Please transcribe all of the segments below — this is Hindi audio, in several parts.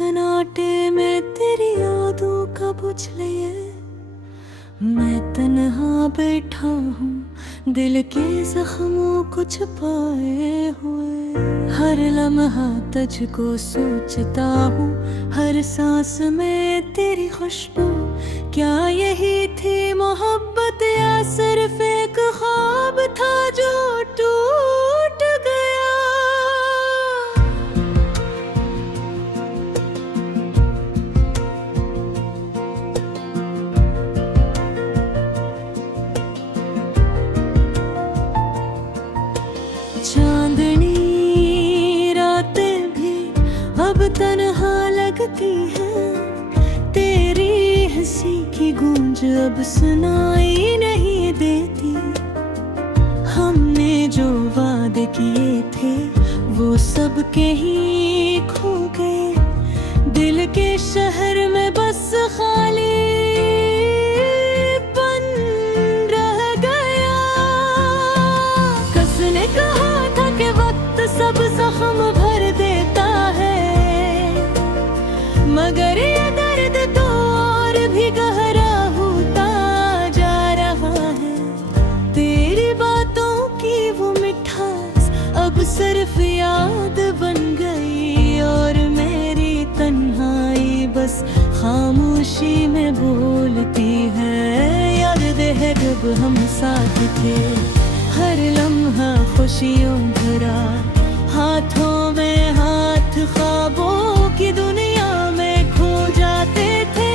सन्नाटे में तेरी यादों का बुझ लिए मैं तन्हा बैठा हूँ दिल के जख्मों को छुपाए हुए। हर लम्हा तुझको सोचता हूँ, हर सांस में तेरी खुशबू। क्या यही थी मोहब्बत या सिर्फ एक ख्वाब था जो टूट गया। चांदनी रातें भी अब तन्हा लगती है, तेरी हंसी की गूंज अब सुनाई नहीं देती। हमने जो वादे किए थे वो सब कहीं खो गए। दिल के शहर में बस खाली सब जख्म भर देता है, मगर ये दर्द तो और भी गहरा होता जा रहा है। तेरी बातों की वो मिठास अब सिर्फ याद बन गई, और मेरी तन्हाई बस खामोशी में बोलती है। याद है जब हम साथ थे, हर लम्हा खुशियों भरा, हाथों में हाथ ख्वाबों की दुनिया में खो जाते थे।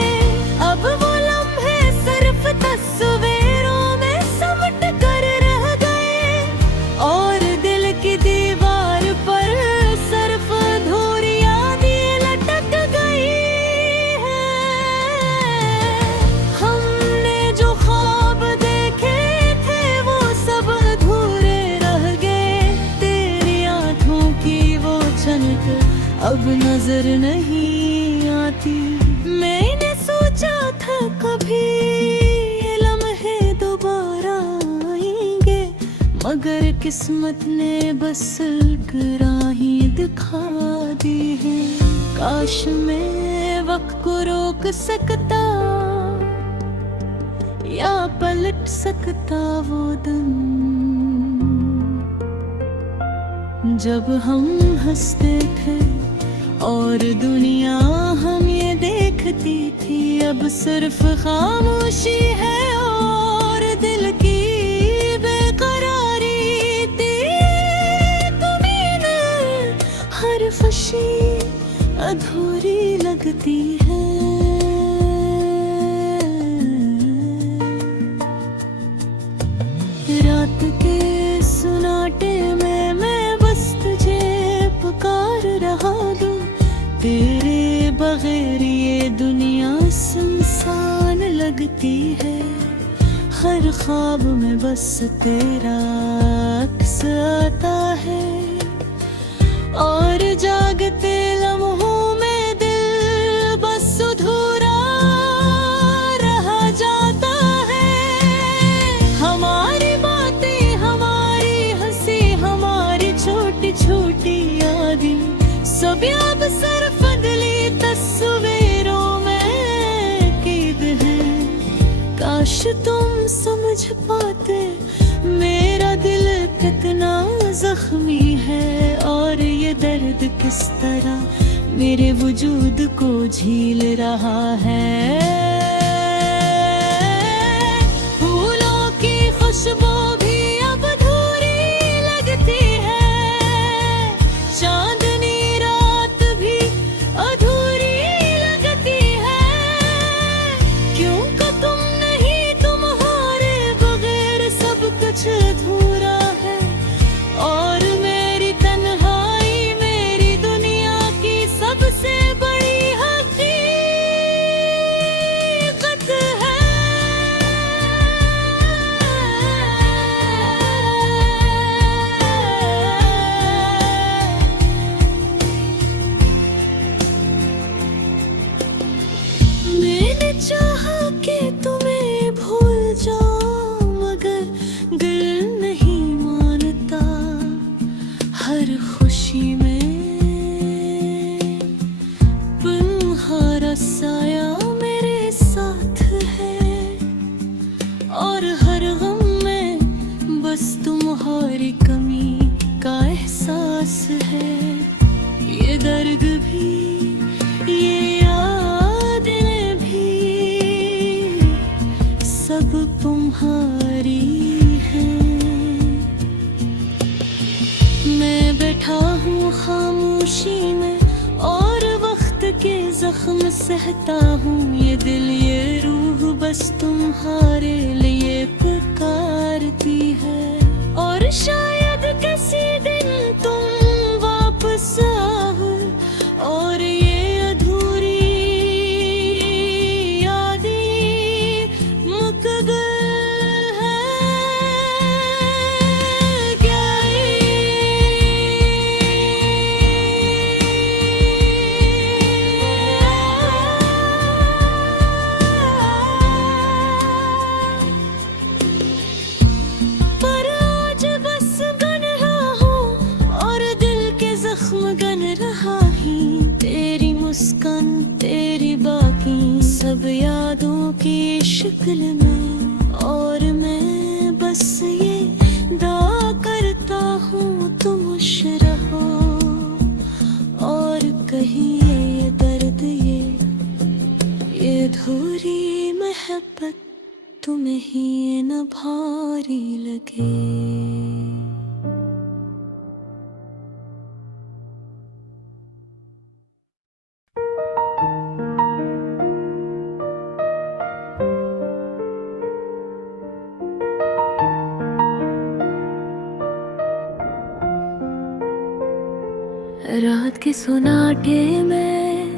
अब वो लम्हे सिर्फ तस्वीरों में सिमट कर रह गए, और दिल की दीवार पर सिर्फ अधूरी यादें लटक गई हैं। हमने जो ख्वाब देखे थे वो सब अधूरे रह गए, तेरी आंखों की वो झलक अब नजर नहीं आती। मैंने सोचा था कभी ये लम्हे दोबारा आएंगे, मगर किस्मत ने बस राहें दिखा दी है। काश मैं वक्त को रोक सकता या पलट सकता वो दिन, जब हम हंसते थे और दुनिया हम ये देखती थी। अब सिर्फ खामोशी है और दिल की बेकरारी। तेरी उम्मीद हर खुशी अधूरी लगती है। रात के सन्नाटे में मैं बस तुझे पुकार रहा दूं, तेरे बगैर ये दुनिया सुनसान लगती है। हर ख्वाब में बस तेरा अक्स आता है, और जागते लम्हों में दिल बस अधूरा रह जाता है। हमारी बातें, हमारी हंसी, हमारी छोटी छोटी यादें सब अब सिर्फ दिली तस्वीरों में कैद है। काश तुम समझ पाते मेरा दिल कितना जख्मी है, और ये दर्द किस तरह मेरे वजूद को झील रहा है। फूलों की खुशबू भी अब अधूरी लगती है, चांदनी रात भी अधूरी लगती है। क्यों का तुम नहीं, तुम्हारे बगैर सब कुछ अधूरा है, और मेरी तन्हाई मेरी दुनिया की सबसे बड़ी हकीकत है। मैंने चाहा कि तुम्हें भूल जाऊं, मगर दिल नहीं मानता। हर खुशी में पल जख्म सहता हूँ, ये दिल ये रूह बस तुम्हारे लिए पुकारती है। और शायद किसी दिन तुम वापस आओ और ये अधूरी यादें मुक गई है। क्या पर आज बस गन रहा हूँ और दिल के जख्म गन रहा ही। तेरी मुस्कान तेरी बाकी सब यादों की शक्ल में, और मैं बस ये दुआ करता हूँ तुम खुश रहो। और कहीं ये दर्द ये अधूरी मोहब्बत तुम्हें ही न भारी लगे। रात के सुनाटे में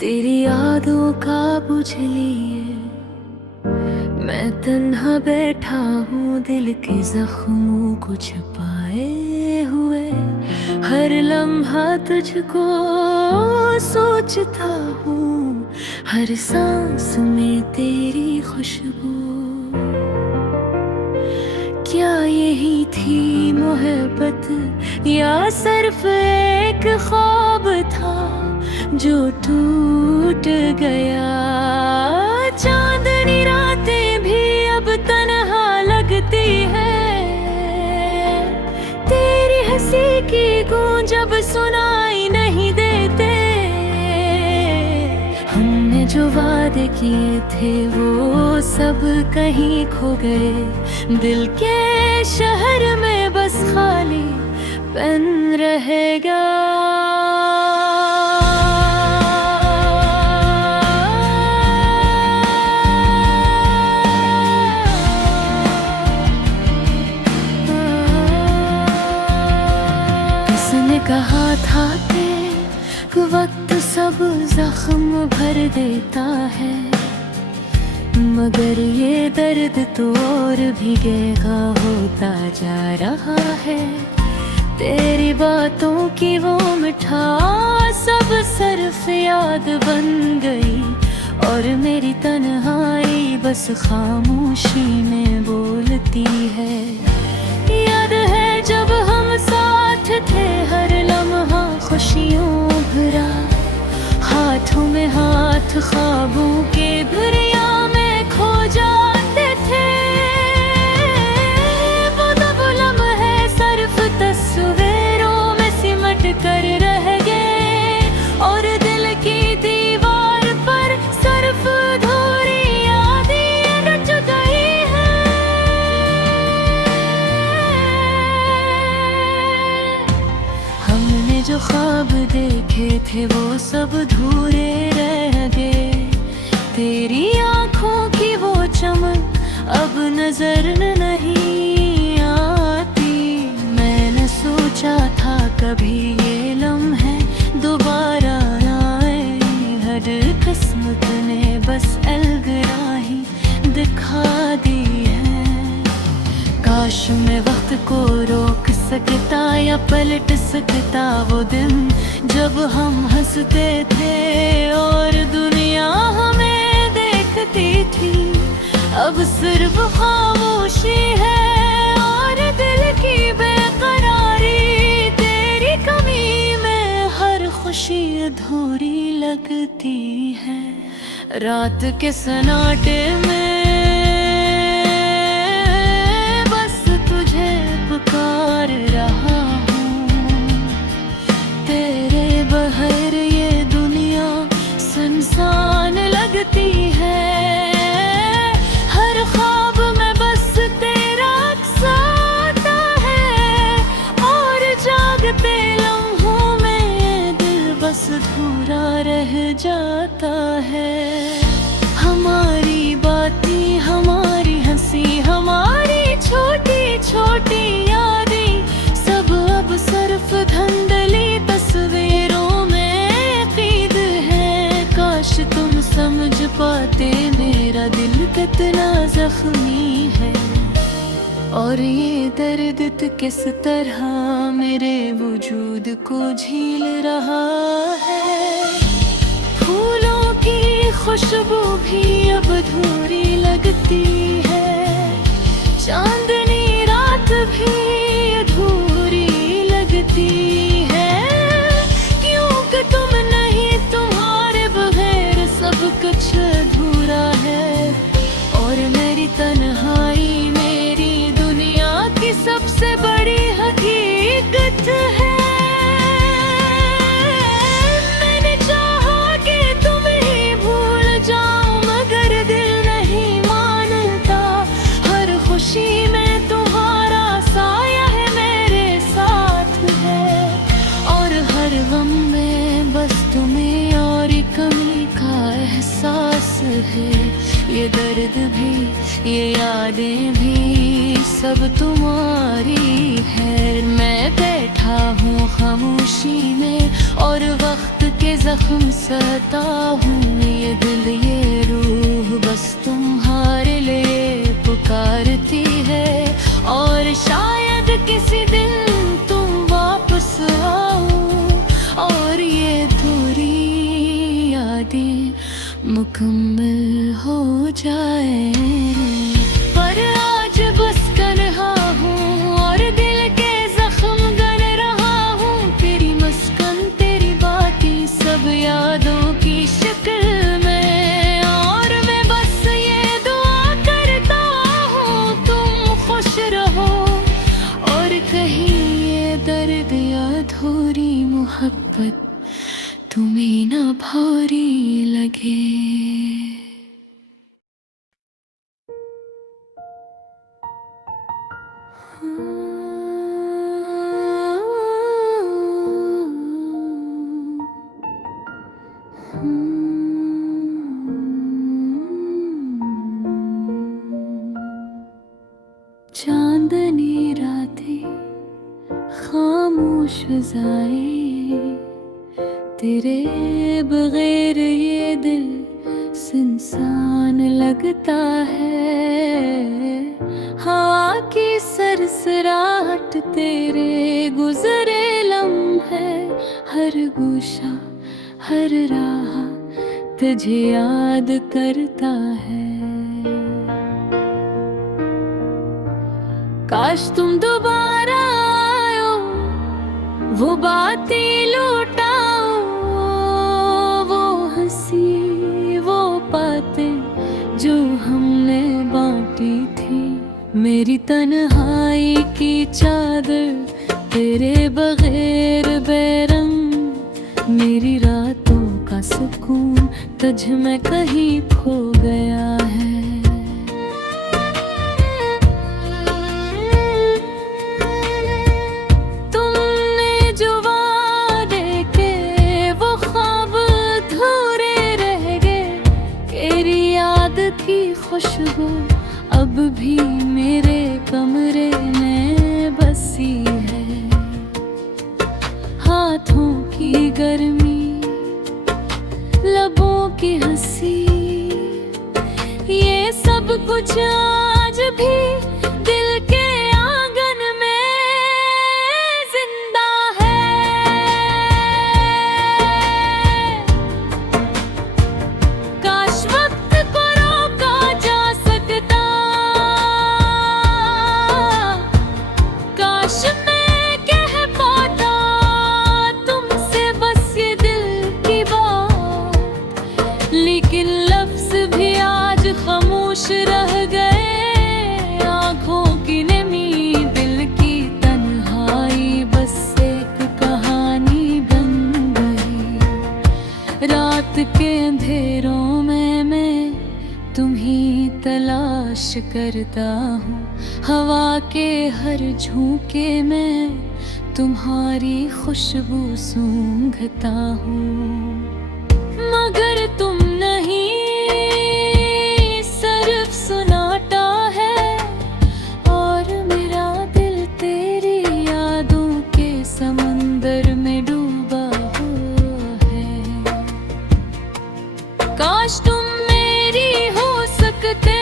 तेरी यादों का बुझ लिए मैं तन्हा बैठा हूँ, दिल के जख्मों को छुपाए हुए। हर लम्हा तुझको सोचता हूँ, हर सांस में तेरी खुशबू। क्या यही थी मोहब्बत या सिर्फ एक ख्वाब था जो टूट गया। चांदनी रातें भी अब तन्हा लगती है, तेरी हंसी की गूंज अब सुनाई नहीं देते। हमने जो वादे किए थे वो सब कहीं खो गए, दिल के शहर में बस खाली पन रहेगा। किसने कहा था कि वक्त सब जख्म भर देता है, मगर ये दर्द तो और भी गहरा होता जा रहा है। तेरी बातों की वो मिठास सब सिर्फ याद बन गई, और मेरी तन्हाई बस खामोशी में बोलती है। याद है जब हम साथ थे, हर लम्हा खुशियों भरा, हाथों में हाथ ख्वाबों के दरिया में खो जाते थे। वो तब लम्हे सिर्फ तस्वीरों में सिमट कर रह गए, और दिल की दीवार पर सिर्फ अधूरी यादें रच गई हैं। हमने जो ख्वाब देखे थे वो सब अधूरे रह गए, तेरी आँखों की वो चमक अब नजर नहीं आती। मैंने सोचा था कभी ये लम्हे दोबारा आए, हर किस्मत ने बस अलगराही दिखा दी है। काश मैं वक्त को रोक सकता या पलट सकता वो दिन जब हम हंसते थे और दुनिया हमें देखती थी। अब सिर्फ खामोशी है और दिल की बेकरारी, तेरी कमी में हर खुशी अधूरी लगती है। रात के सन्नाटे में बस तुझे पुकार रहा हूँ, तेरे बगैर ये दुनिया सुनसान लगती है। हर ख्वाब में बस तेरा अक्स आता है, और जागते लम्हों में ये दिल बस अधूरा रह जाता है। हमारी बातें, हमारी हंसी, हमारी छोटी छोटी यादें, सब अब सिर्फ धुंधली तस्वीरों में कैद है। काश तुम समझ पाते मेरा दिल कितना जख्मी है, और ये दर्द किस तरह मेरे वजूद को झील रहा है। फूलों की खुशबू भी अब अधूरी लगती है, चांदनी रात भी अधूरी लगती है। क्योंकि तुम नहीं, तुम्हारे बगैर सब कुछ अधूरा है। और मेरी तन्हाई मेरी दुनिया की सबसे बड़ी हकीकत है। मैंने चाहा कि तुम्हें भूल जाऊं, मगर दिल नहीं मानता। हर खुशी में तुम्हारा साया है मेरे साथ है, और हर गम में बस तुम्हें और कमी का एहसास है। ये दर्द भी, ये यादें भी सब तुम्हारी है। मैं बैठा हूँ खामोशी में और वक्त के जख्म सहता हूँ। ये दिल, ये रूह बस तुम्हारे लिए पुकारती है, और शायद किसी दिन तुम वापस आओ और ये अधूरी यादें मुकम्मल हो जाए। पर आज बस तन्हा हूँ और दिल के जख्म गन रहा हूँ। तेरी मस्कन, तेरी बातें सब यादों की शक्ल में, और मैं बस ये दुआ करता हूँ तुम खुश रहो, और कहीं ये दर्द या अधूरी मोहब्बत तुम्हें ना भारी लगे। चांदनी रातें, खामोश फ़ज़ाएं, तेरे बगैर ये दिल सुनसान लगता है। हवा की सरसराहट, तेरे गुजरे लम्हे, हर गोशा हर राह तुझे याद करता है। काश तुम दोबारा आयो, वो बातें लौटाओ, वो हंसी, वो बातें जो हमने बांटी थी। मेरी तन्हाई की चादर तेरे बगैर बेरंग, मेरी रातों का सुकून तुझ में कहीं खो गया है। खुशबू अब भी मेरे कमरे में बसी है। हाथों की गर्मी, लबों की हंसी, ये सब कुछ आज भी दिल के आंगन में जिंदा है। काश वक्त को रोका जा सकता, काश मैं कह पाता तुमसे बस ये दिल की बात, लेकिन लफ्ज भी आज खामोश रह गए। आँखों की नमी, दिल की तन्हाई बस एक कहानी बन गई। रात के अंधेरों में मैं तुम्हीं तलाश करता हूँ, हवा के हर झोंके में तुम्हारी खुशबू सूंघता हूँ। काश तुम मेरी हो सकते,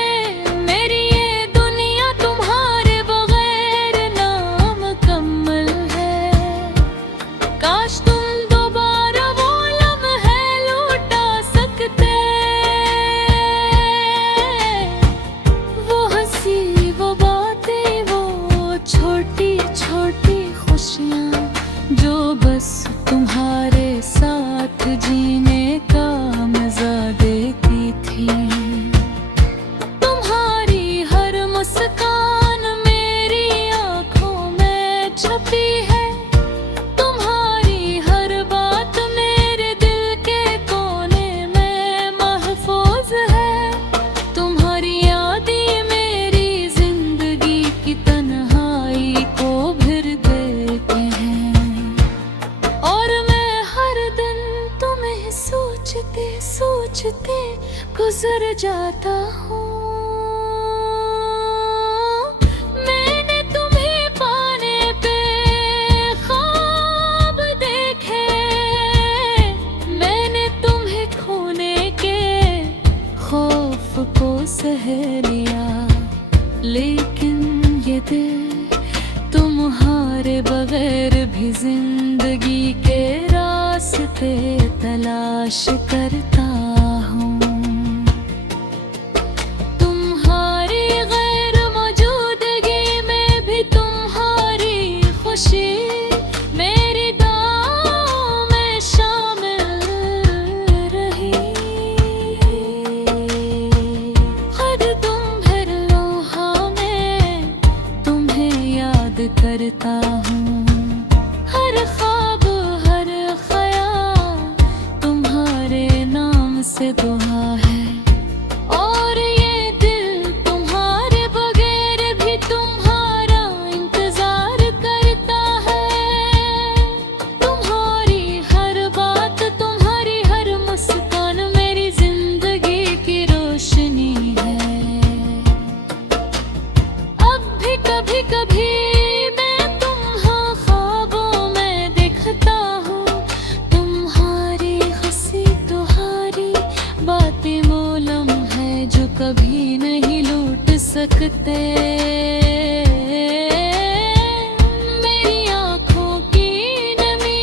मेरी ये दुनिया तुम्हारे बगैर नामुकम्मल है। काश तुम दोबारा वो लम्हे लौटा सकते, वो हंसी, वो बातें, वो छोटी छोटी खुशियाँ जो बस तुम्हारे साथ जीने का मजा देती थी। तुम्हारी हर मुस्कान मेरी आंखों में छपी है, तुम्हारी हर बात मेरे दिल के कोने में महफूज है। तुम्हारी यादें मेरी जिंदगी की तन्हाई को भर देते हैं, और मैं हर दिन तुम्हें सोचते सोचते गुजर जाता हूँ। मैंने तुम्हें पाने पे ख्वाब देखे, मैंने तुम्हें खोने के खौफ को सह लिया, लेकिन ये दिल तुम्हारे बगैर भी जिंदगी के रास्ते तलाश करता हूँ। तुम्हारी गैर मौजूदगी में भी तुम्हारी खुशी मेरी दुआओं में शामिल रही। हर तुम्हारे लम्हा में तुम्हें याद करता हूँ, हर ख्वाब हर ख्याल तुम्हारे नाम से दुआ है, और ये दिल तुम्हारे बगैर भी तुम्हारा इंतजार करता है। तुम्हारी हर बात, तुम्हारी हर मुस्कान मेरी जिंदगी की रोशनी है। अब भी कभी कभी मैं तुम्हां ख्वाबों में दिखता हूँ, तुम्हारी हंसी तुम्हारी बातें मोलम है जो कभी नहीं लूट सकते। मेरी आँखों की नमी,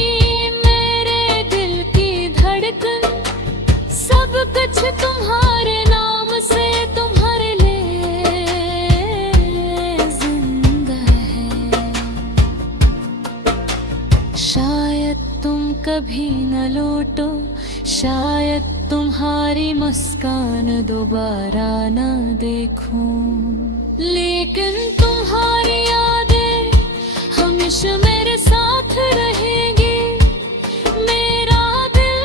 मेरे दिल की धड़कन, सब कुछ तुम्हारे नाम से तुम्हारे लिए जिंदा है। शायद तुम कभी न लौटो, शायद तुम्हारी मुस्कान दोबारा न देखूं, लेकिन तुम्हारी यादें हमेशा मेरे साथ रहेगी। मेरा दिल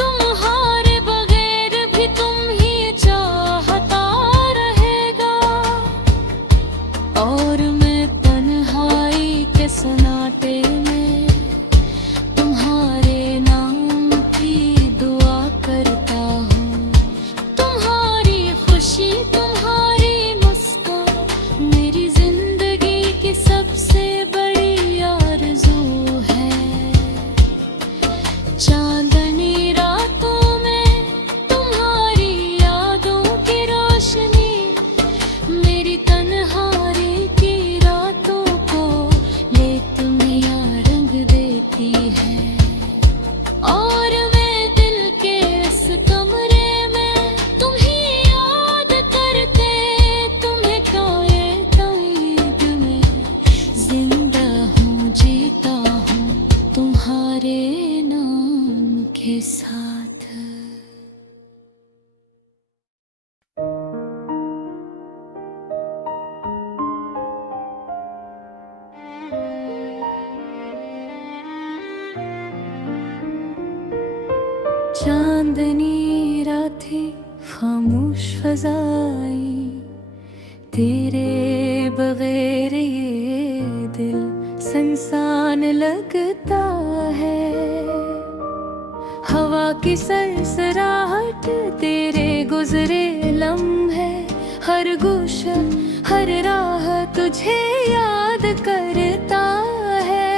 तुम्हारे बगैर भी तुम ही चाहता रहेगा, और मैं तन्हाई के सन्नाटे में तुम्हारे नाम की दुआ करता हूँ। तुम्हारी खुशी तुम्हारी मुस्कान मेरी जिंदगी की सबसे बड़ी आरज़ू है। चांदनी रातों में तुम्हारी यादों की रोशनी मेरी तन्हाई की रातों को ले तुम्हें रंग देती है, और मैं दिल के इस कमरे में तुम्हें याद करते, तुम्हें खोए तौहीद में जिंदा हूँ, जीता हूँ तुम्हारे नाम के साथ। चांदनी रातें खामोश फजाई, तेरे बगैर ये दिल संसान लगता है। हवा की सरसराहट, तेरे गुजरे लम्हे, हर गुश हर राह तुझे याद करता है।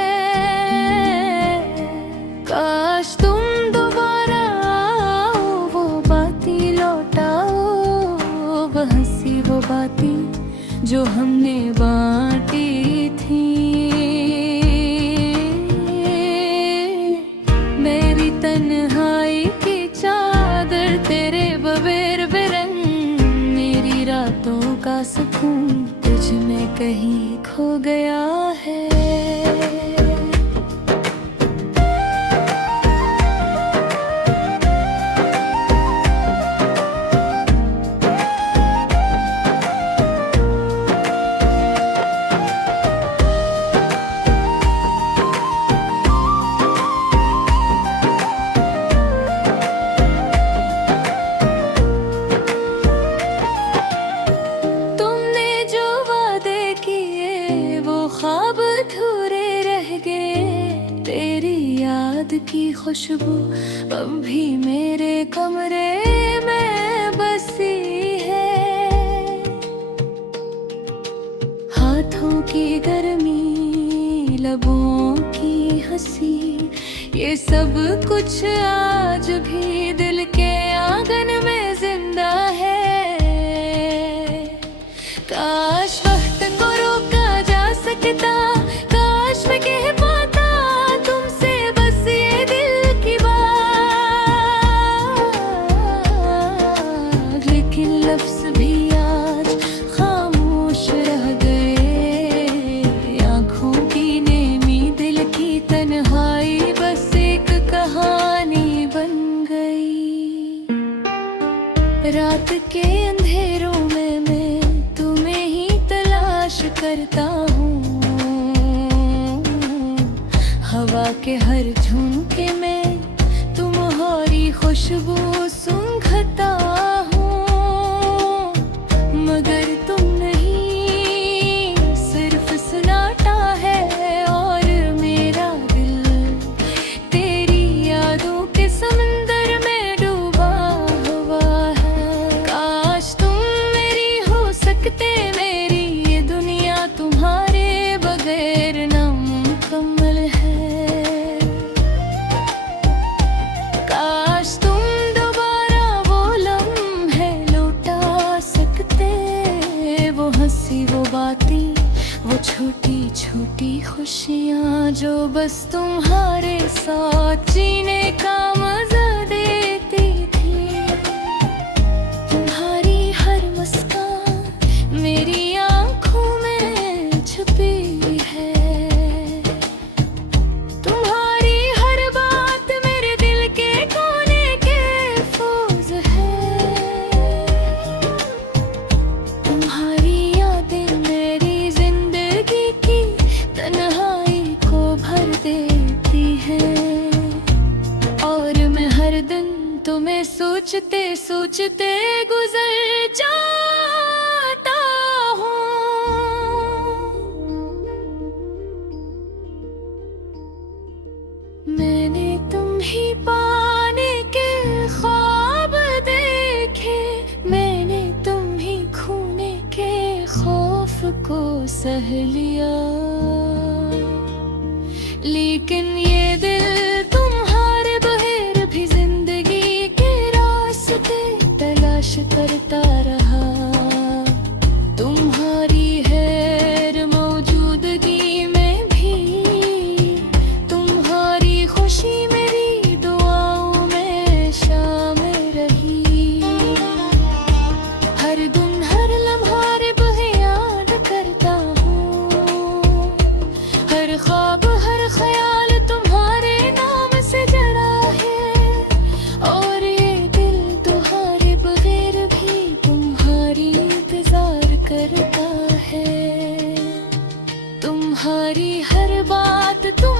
जो हमने बांटी थी। मेरी तन्हाई की चादर तेरे बगैर बेरंग, मेरी रातों का सुकून तुझ में कहीं खो गया है। ख्वाब अधूरे रह गए, तेरी याद की खुशबू अब भी मेरे कमरे में बसी है। हाथों की गर्मी, लबों की हंसी, ये सब कुछ आज भी दिल के आंगन में जिंदा है। काश वक्त को रोका जा सकता, काश मैं कह पाता तुमसे बस ये दिल की बात, लेकिन लफ्ज भी आज खामोश रह गए। आँखों की नेमी, दिल की तन्हाई बस एक कहानी बन गई। रात के अंधेरों में मैं तुम्हें ही तलाश करता हूँ, हवा के हर झोंके में तुम्हारी खुशबू सूंघता हूँ। मगर तुम नहीं, सिर्फ सन्नाटा है और मेरा दिल तेरी यादों के समंदर में डूबा हुआ है। काश तुम मेरी हो सकते, मेरी ये दुनिया तुम्हारे बगैर नामुकम्मल है। काश तुम दोबारा वो लम्हे लौटा सकते, वो हंसी, वो बातें, वो छोटी छोटी खुशियाँ जो बस तुम्हारे साथ जीने का मजा देती थी। तुम्हारी हर मुस्कान मेरी आँखों में छुपी है, तुम्हारी हर बात मेरे दिल के कोने के फूज है। तुम्हारी यादें मेरी जिंदगी की तन्हाई को भर देती हैं, और मैं हर दिन तुम्हें सोचते सोचते गुजर जाता हूँ। मैंने तुम ही पाने के ख्वाब देखे, मैंने तुम ही खोने के खौफ को सह लिया, लेकिन ये दिल तुम्हारे बगैर भी जिंदगी के रास्ते तलाश करता रहा। तुम्हारी गैर मौजूदगी में भी तुम्हारी खुशी मेरी दुआओं में शामिल रही। हर दिन हर लम्हा बहे याद करता हूँ, हर ख्वाब हर ख्याल तुम्हारे नाम से जड़ा है, और ये दिल तुम्हारे बगैर भी तुम्हारी इंतजार करता है। तुम्हारी हर बात तुम